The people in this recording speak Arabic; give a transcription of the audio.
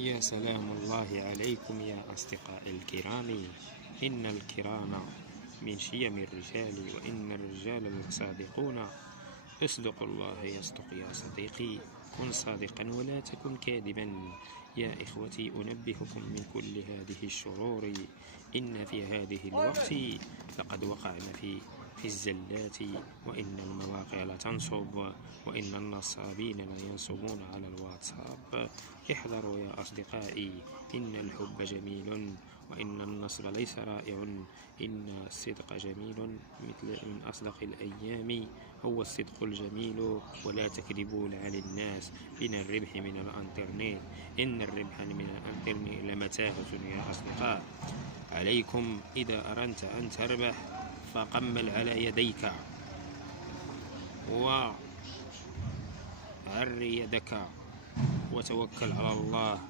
يا سلام الله عليكم يا أصدقائي الكرام. إن الكرام من شيم الرجال، وإن الرجال الصادقون اصدق الله يصدق يا صديقي. كن صادقا ولا تكن كاذبا. يا إخوتي، أنبهكم من كل هذه الشرور. إن في هذه الوقت لقد وقعنا في الزلات، وإن المواقع لتنصب، وإن النصابين لينصبون على الواتساب. احذروا يا أصدقائي. إن الحب جميل، وإن النصب ليس رائع. إن الصدق جميل، مثل من أصدق الأيام هو الصدق الجميل. ولا تكذبوا على الناس. إن الربح من الإنترنت، إن الربح من الإنترنت لمتاهة يا أصدقاء. عليكم إذا أردت أن تربح فقمل على يديك وعر يدك وتوكل على الله